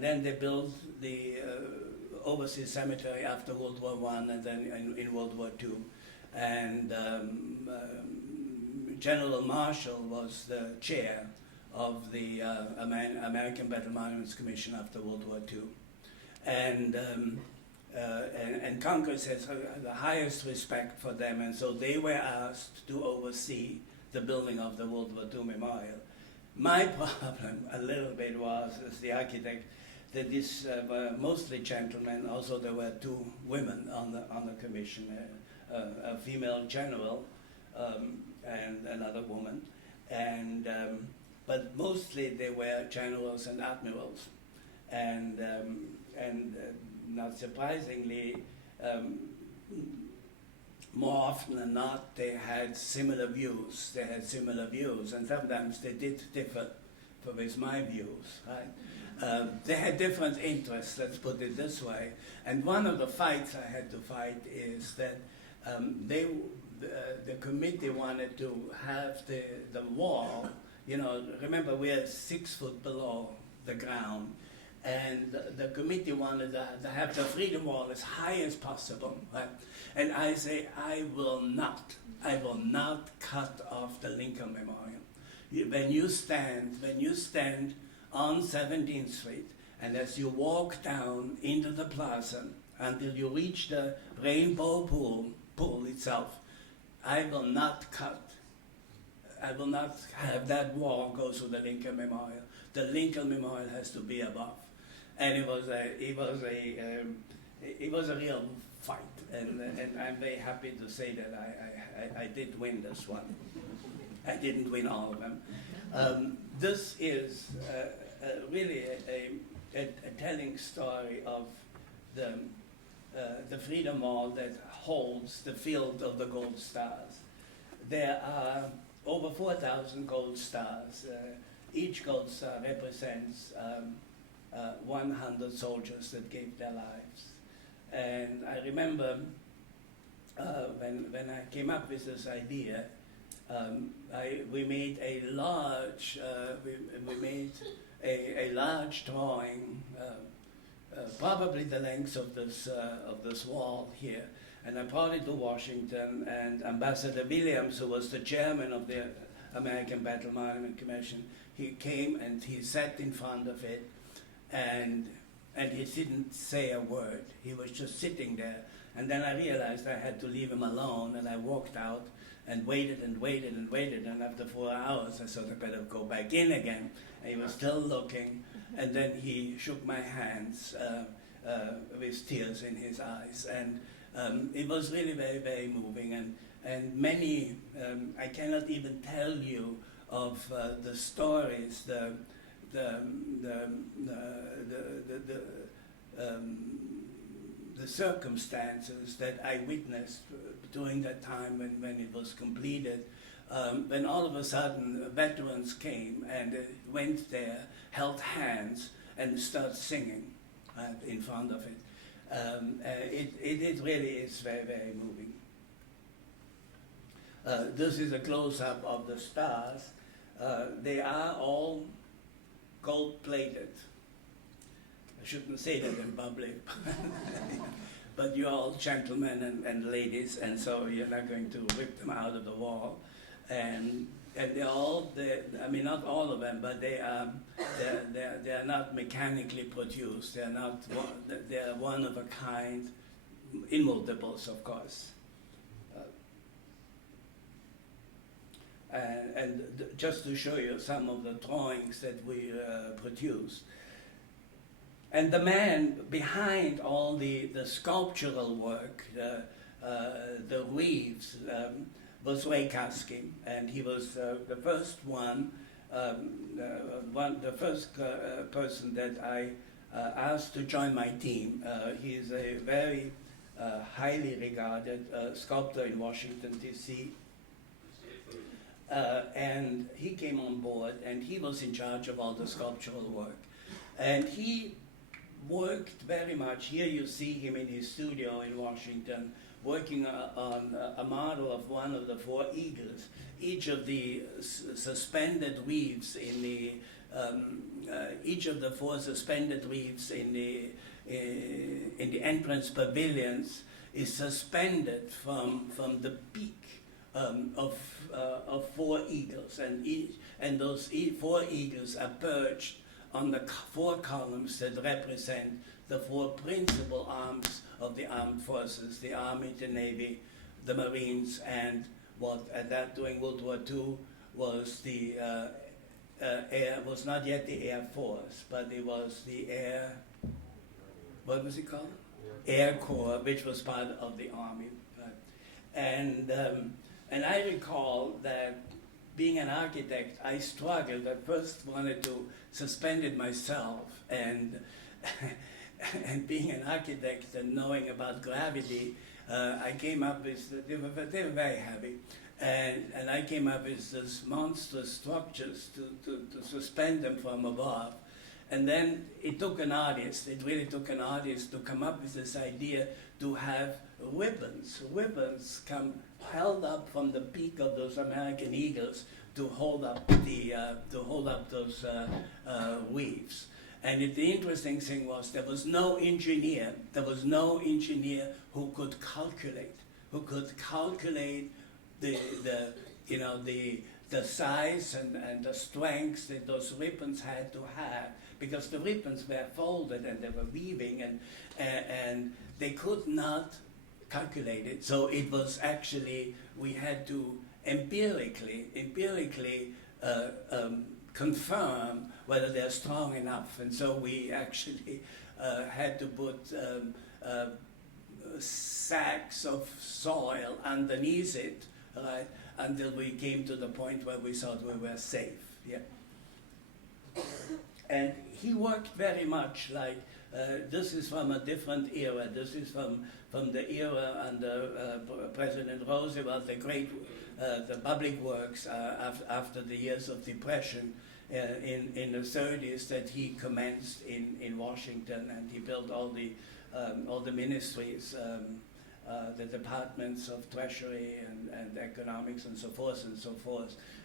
then they built the overseas cemetery after World War I and then in World War II. And General Marshall was the chair of the American Battle Monuments Commission after World War II. And Congress has the highest respect for them, and so they were asked to oversee the building of the World War II memorial. My problem a little bit was, as the architect, that these were mostly gentlemen. Also, there were two women on the commission, a female general and another woman, but mostly they were generals and admirals, and not surprisingly, more often than not, they had similar views. And sometimes they did differ with my views, right? They had different interests, let's put it this way. And one of the fights I had to fight is that the committee wanted to have the wall, you know, remember we're 6 foot below the ground, and the committee wanted to have the Freedom Wall as high as possible, right? And I say, I will not cut off the Lincoln Memorial. When you stand on 17th Street, and as you walk down into the plaza until you reach the Rainbow pool itself, I will not have that wall go through the Lincoln Memorial. The Lincoln Memorial has to be above. And it was a real fight, and I'm very happy to say that I did win this one. I didn't win all of them. This is really a telling story of the Freedom Wall that holds the field of the gold stars. There are over 4,000 gold stars. Each gold star represents 100 soldiers that gave their lives. And I remember when I came up with this idea, we made a large drawing, probably the length of this wall here, and I brought it to Washington. And Ambassador Williams, who was the chairman of the American Battle Monument Commission, he came and he sat in front of it, and he didn't say a word. He was just sitting there. And then I realized I had to leave him alone, and I walked out and waited and waited and waited. And after 4 hours, I thought I better go back in again. And he was still looking, and then he shook my hands with tears in his eyes. And it was really very, very moving. And many, I cannot even tell you of the stories, the circumstances that I witnessed during that time when it was completed, when all of a sudden veterans came and went there, held hands, and started singing in front of it. It really is very, very moving. This is a close-up of the stars. They are all gold-plated. I shouldn't say that in public, but you're all gentlemen and ladies, and so you're not going to rip them out of the wall. And they're all, I mean, not all of them, but they're not mechanically produced. They're one of a kind, in multiples, of course. And just to show you some of the drawings that we produced. And the man behind all the sculptural work, the weaves was Ray Kasky, and he was the first the first person that I asked to join my team. He is a very highly regarded sculptor in Washington, D.C. And he came on board, and he was in charge of all the sculptural work. And he worked very much. Here you see him in his studio in Washington, working on a model of one of the four eagles. Each of the suspended weaves in the each of the four suspended weaves in the entrance pavilions is suspended from the peak of four eagles, and those four eagles are perched on the four columns that represent the four principal arms of the armed forces: the Army, the Navy, the Marines, and what at that during World War II was the air, was not yet the Air Force, but it was the Air, what was it called? Air Corps, which was part of the Army. And I recall that being an architect, I struggled. I first wanted to suspend it myself, and and being an architect and knowing about gravity, I came up with, they were very heavy, and I came up with these monstrous structures to suspend them from above. And then it took an artist, it really took an artist to come up with this idea to have ribbons come held up from the peak of those American eagles to hold up those weaves. And the interesting thing was there was no engineer who could calculate the size and the strength that those ribbons had to have, because the ribbons were folded and they were weaving, and they could not calculate it. So it was actually, we had to empirically confirm whether they're strong enough. And so we actually had to put sacks of soil underneath it, right, until we came to the point where we thought we were safe. Yeah. And he worked very much like, this is from a different era. This is from the era under President Roosevelt, the public works after the years of depression in the 30s that he commenced in Washington, and he built all the ministries, the departments of Treasury and economics and so forth,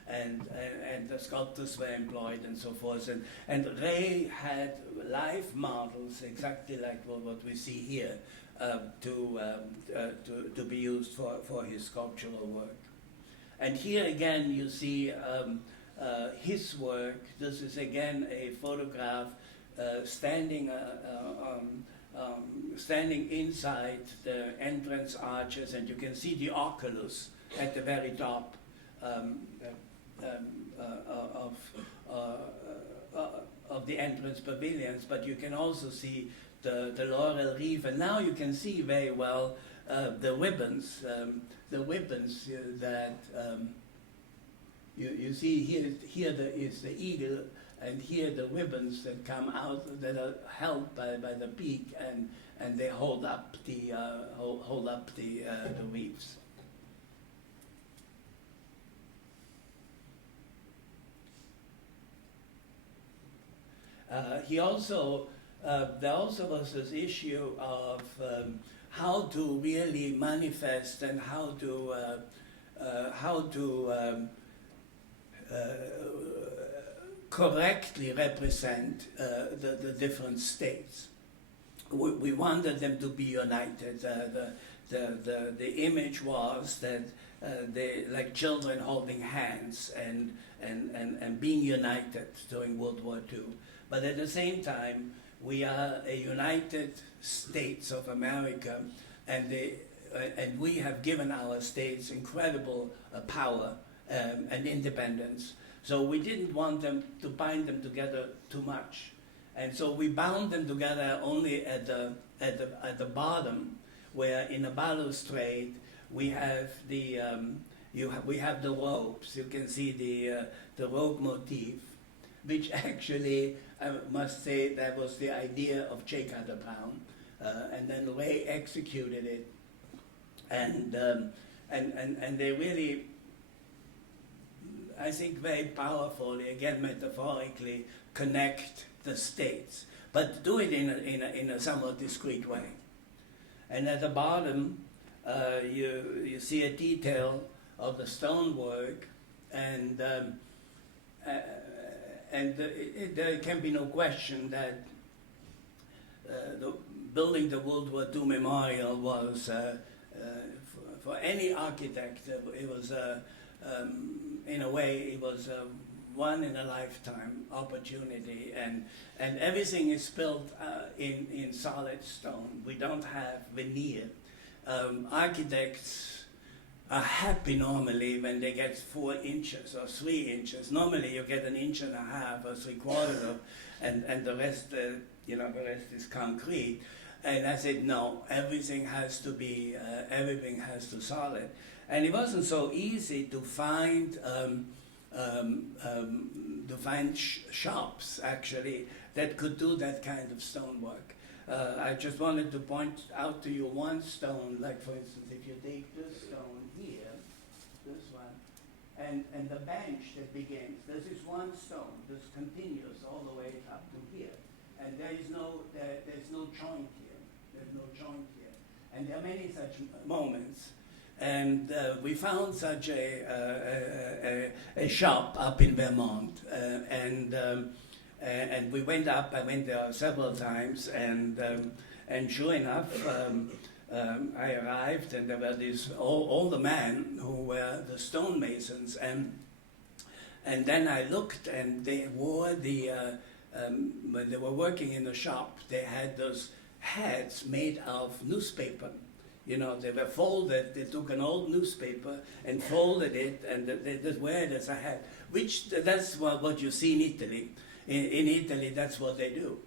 and the sculptors were employed and so forth, and Ray had live models exactly like what we see here to be used for his sculptural work. And here again you see his work. This is again a photograph standing inside the entrance arches, and you can see the oculus at the very top of the entrance pavilions, but you can also see the laurel wreath, and now you can see very well the ribbons that you see here is the eagle, and here the ribbons that come out that are held by the peak, and they hold up the wreaths. There also was this issue of how to really manifest and how to correctly represent the different states. We wanted them to be united. The image was that they, like children holding hands and being united during World War II. But at the same time, we are a United States of America, and we have given our states incredible power and independence. So we didn't want them to bind them together too much, and so we bound them together only at the bottom, where in a balustrade we have the we have the ropes. You can see the rope motif, which actually I must say that was the idea of J. Carter Brown, and then Ray executed it, and they really, I think, very powerfully, again metaphorically, connect the states, but do it in a somewhat discreet way. And at the bottom, you see a detail of the stonework, and there can be no question that building the World War II Memorial was, for any architect, it was, in a way, it was a one-in-a-lifetime opportunity, and everything is built in solid stone. We don't have veneer. Architects are happy normally when they get 4 inches or 3 inches. Normally you get 1.5 inches or 3/4 of, and the rest, the rest is concrete. And I said, no, everything has to be, everything has to solid. And it wasn't so easy to find shops actually that could do that kind of stonework. I just wanted to point out to you one stone, like for instance, if you take this stone here, this one, and the bench that begins, this is one stone, this continues all the way up to here, and there's no joint here, there's no joint here, and there are many such moments. And we found such a shop up in Vermont, and we went up. I went there several times, and sure enough, I arrived, and there were these all the men who were the stonemasons, and then I looked, and they wore when they were working in the shop, they had those hats made of newspaper. They were folded. They took an old newspaper and folded it, and they wear it as a hat. That's what you see in Italy. In Italy, that's what they do.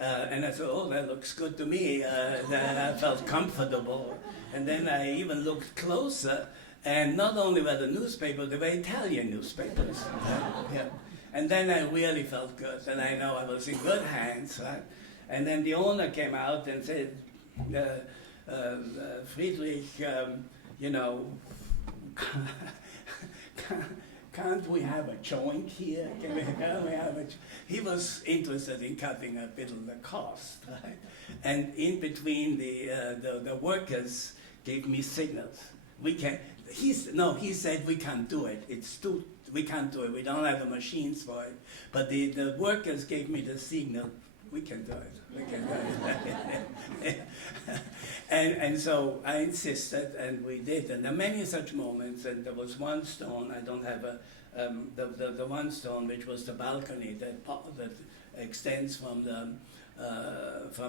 And I thought, oh, that looks good to me. I felt comfortable. And then I even looked closer, and not only were the newspapers, they were Italian newspapers. Yeah. And then I really felt good, and I know I was in good hands. Right? And then the owner came out and said, Friedrich, can't we have a joint here? Can we have a He was interested in cutting a bit of the cost, right? And in between the workers gave me signals. He said we can't do it. We can't do it. We don't have the machines for it. But the workers gave me the signal. We can do it. We can do it. and so I insisted, and we did. And there are many such moments. And there was one stone. I don't have the one stone which was the balcony that extends from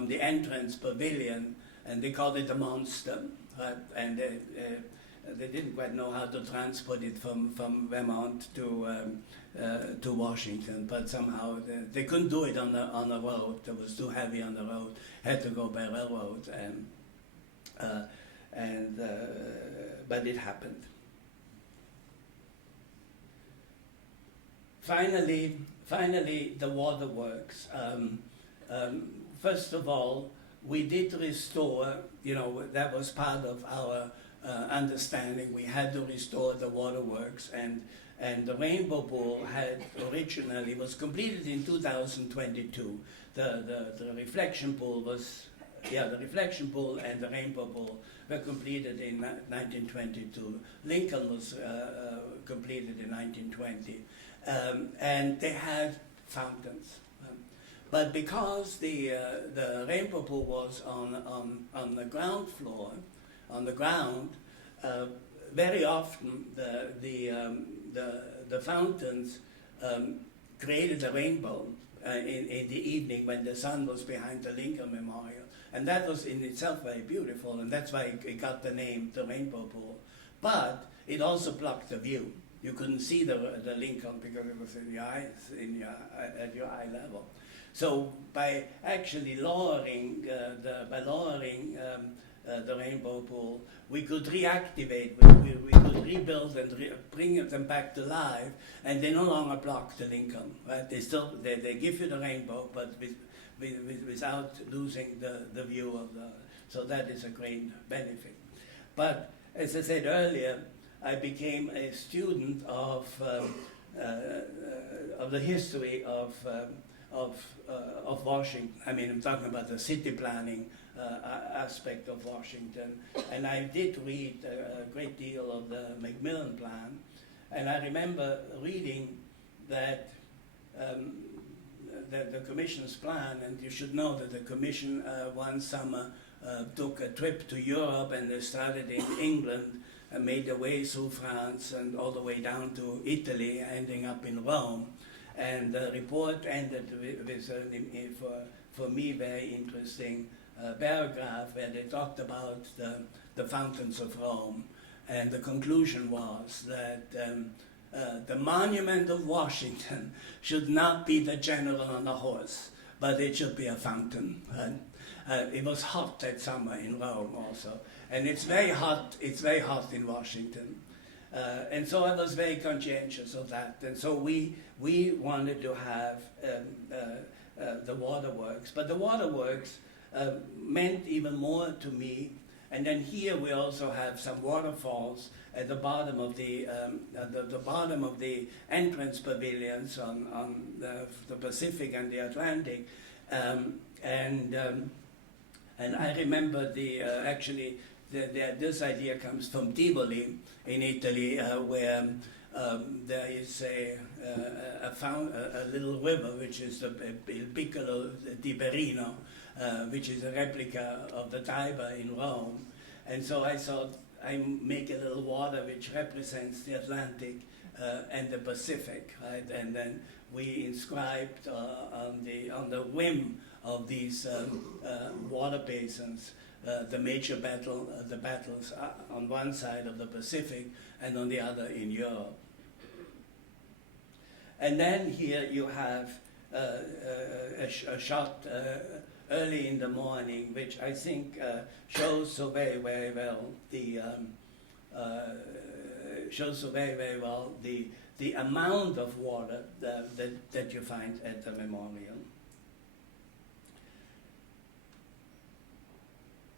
the entrance pavilion, and they called it the monster. Right? And they didn't quite know how to transport it from Vermont to Washington, but somehow they couldn't do it on the road. It was too heavy on the road. Had to go by railroad, but it happened. Finally, the waterworks. First of all, we did restore. That was part of our understanding. We had to restore the waterworks, and the Rainbow Pool originally was completed in 2022. The reflection pool the reflection pool and the Rainbow Pool were completed in 1922. Lincoln was completed in 1920, and they had fountains. But because the Rainbow Pool was on the ground floor, on the ground, very often the fountains created a rainbow in the evening when the sun was behind the Lincoln Memorial. And that was in itself very beautiful, and that's why it got the name the Rainbow Pool. But it also blocked the view. You couldn't see the Lincoln because it was in your eyes, at your eye level. So by actually lowering the rainbow pool. We could reactivate, we could rebuild and bring them back to life, and they no longer block the Lincoln, right? They give you the rainbow, but without losing the view of so that is a great benefit. But as I said earlier, I became a student of the history of Washington. I mean, I'm talking about the city planning aspect of Washington, and I did read a great deal of the Macmillan Plan, and I remember reading that the Commission's plan, and you should know that the Commission one summer took a trip to Europe, and they started in England and made their way through France and all the way down to Italy, ending up in Rome. And the report ended with for me, very interesting paragraph where they talked about the fountains of Rome. And the conclusion was that the monument of Washington should not be the general on a horse, but it should be a fountain. It was hot that summer in Rome also. And it's very hot in Washington. And so I was very conscientious of that. And so we wanted to have the waterworks. But the waterworks meant even more to me. And then here we also have some waterfalls at the bottom of the bottom of the entrance pavilions on the Pacific and the Atlantic. And I remember this idea comes from Tivoli in Italy, where there is a little river, which is the Il Piccolo di Berino, which is a replica of the Tiber in Rome. And so I thought I make a little water which represents the Atlantic and the Pacific, right? And then we inscribed on the rim of these water basins the major the battles on one side of the Pacific and on the other in Europe. And then here you have a shot early in the morning, which I think shows so very, very well the amount of water that you find at the memorial.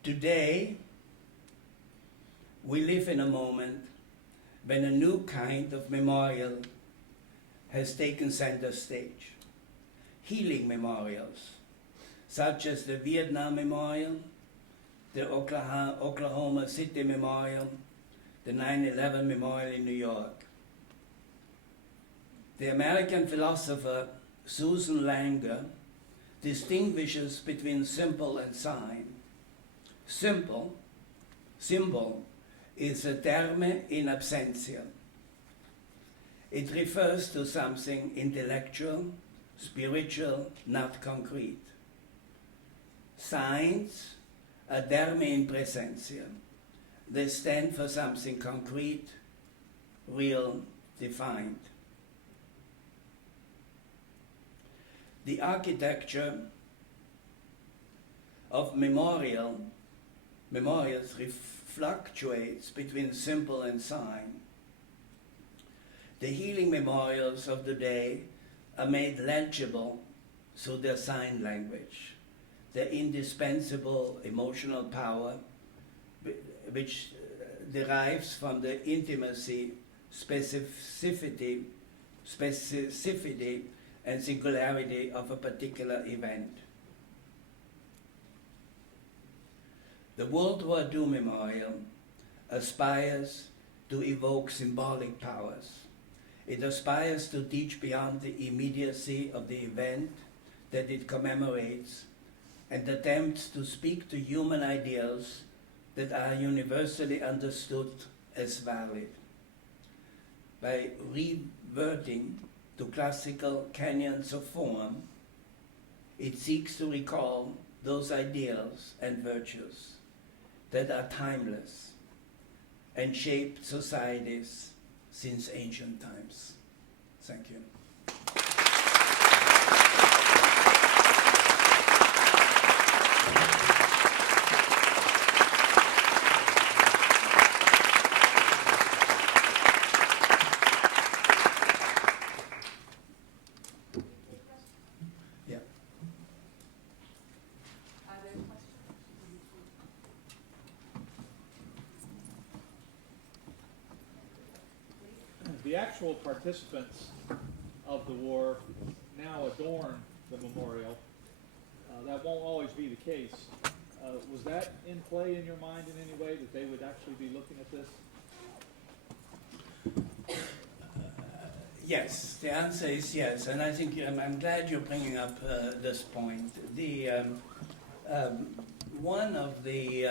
Today, we live in a moment when a new kind of memorial has taken center stage. Healing memorials, such as the Vietnam Memorial, the Oklahoma City Memorial, the 9/11 Memorial in New York. The American philosopher Susan Langer distinguishes between symbol and sign. Symbol is a terme in absentia. It refers to something intellectual, spiritual, not concrete. Signs are terme in presentia. They stand for something concrete, real, defined. The architecture of memorials fluctuates between symbol and sign. The healing memorials of the day are made legible through their sign language, their indispensable emotional power, which derives from the intimacy, specificity, and singularity of a particular event. The World War II Memorial aspires to evoke symbolic powers. It aspires to teach beyond the immediacy of the event that it commemorates and attempts to speak to human ideals that are universally understood as valid. By reverting to classical canons of form, it seeks to recall those ideals and virtues that are timeless and shaped societies since ancient times. Thank you. the actual participants of the war now adorn the memorial. That won't always be the case. Was that in play in your mind in any way, that they would actually be looking at this? Yes, the answer is yes, and I think I'm glad you're bringing up this point. One of the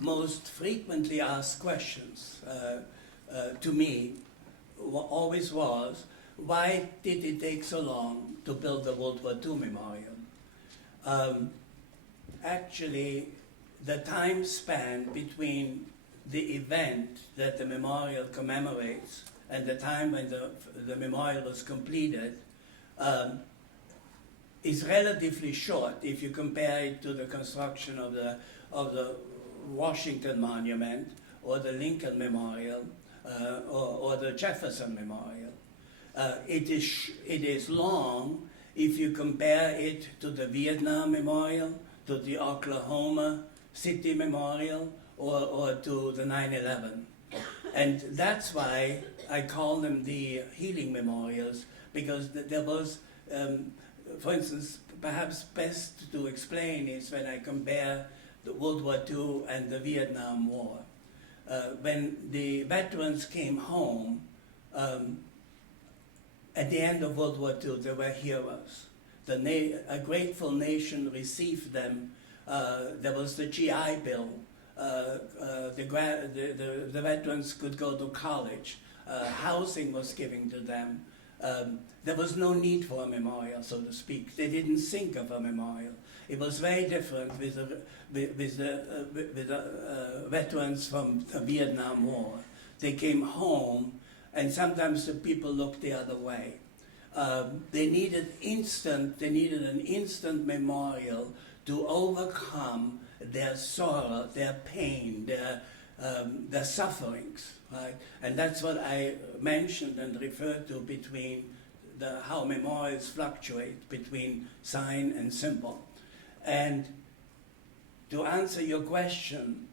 most frequently asked questions to me always was, why did it take so long to build the World War II memorial? Actually, the time span between the event that the memorial commemorates and the time when the memorial was completed is relatively short if you compare it to the construction of the Washington Monument or the Lincoln Memorial or the Jefferson Memorial. It is long if you compare it to the Vietnam Memorial, to the Oklahoma City Memorial, or to the 9/11. And that's why I call them the healing memorials, because there was, for instance, perhaps best to explain is when I compare the World War II and the Vietnam War. When the veterans came home, at the end of World War II, they were heroes. A grateful nation received them. There was the GI Bill. The veterans could go to college. Housing was given to them. There was no need for a memorial, so to speak. They didn't think of a memorial. It was very different with the veterans from the Vietnam War. They came home, and sometimes the people looked the other way. They needed an instant memorial to overcome their sorrow, their pain, their sufferings, right? And that's what I mentioned and referred to between how memorials fluctuate between sign and symbol. And to answer your question,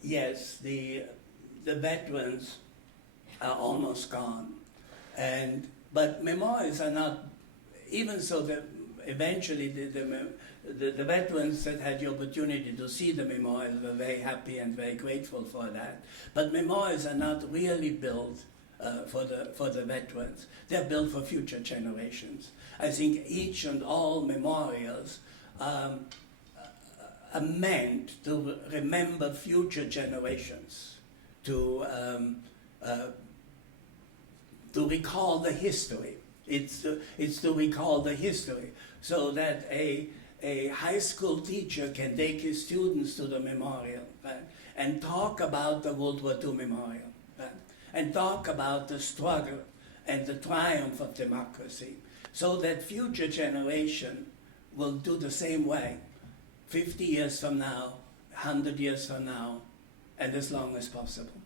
yes, the veterans are almost gone, but memorials are not. Even so, that eventually the veterans that had the opportunity to see the memorial were very happy and very grateful for that. But memorials are not really built for the veterans. They're built for future generations. I think each and all memorials are meant to remember future generations, to recall the history. It's to recall the history, so that a high school teacher can take his students to the memorial, right, and talk about the World War II memorial, right, and talk about the struggle and the triumph of democracy, so that future generation will do the same way 50 years from now, 100 years from now, and as long as possible.